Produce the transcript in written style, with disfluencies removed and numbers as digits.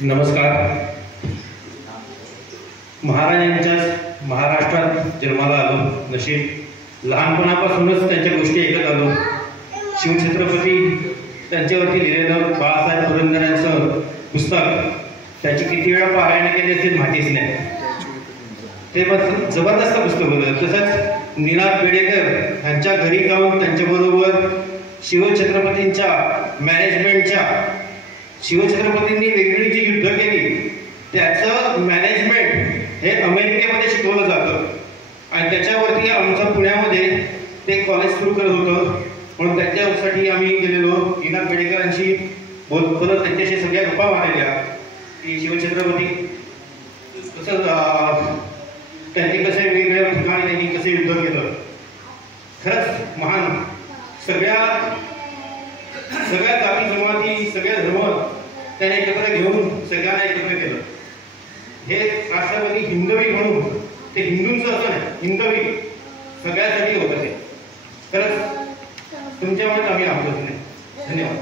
नमस्कार. महाराजांच्या महाराष्ट्रात जन्माला आलो. नशीब लहानपणापासूनच त्यांच्या गोष्टी ऐकत आलो. शिवछत्रपती त्यांच्यावरती लिहिलेलं बाळासाहेब पुरंदरेंचं पुस्तक त्याची किती वेळा पारायण केली असेल माहितीच नाही. ते जबरदस्त पुस्तक होतं. तसंच निनाद पेडेकर यांच्या घरी जाऊन त्यांच्याबरोबर शिवछत्रपतींच्या मॅनेजमेंटच्या शिवछत्रपतींनी वेगवेगळी जी युद्ध केली त्याचं मॅनेजमेंट हे अमेरिकेमध्ये शिकवलं जातं आणि त्याच्यावरती आमचं पुण्यामध्ये ते कॉलेज सुरू करत होतं. म्हणून त्याच्यासाठी आम्ही गेलेलो. निनाद पेडेकरांशी परत त्यांच्याशी सगळ्या गप्पा मारलेल्या की शिवछत्रपती कसं त्यांनी कसे वेगवेगळ्या ठिकाणी त्यांनी कसे युद्ध केलं. खरंच महान. सगळ्या जाती जमाती सगळ्या धर्म त्याने एकत्र घेऊन सगळ्यांना एकत्र केलं. हे राष्ट्रपती हिंदवी म्हणून ते हिंदूंचं असं नाही, हिंदवी सगळ्यासाठी होतं. ते खरंच तुमच्यामुळे आम्ही आहोत. धन्यवाद.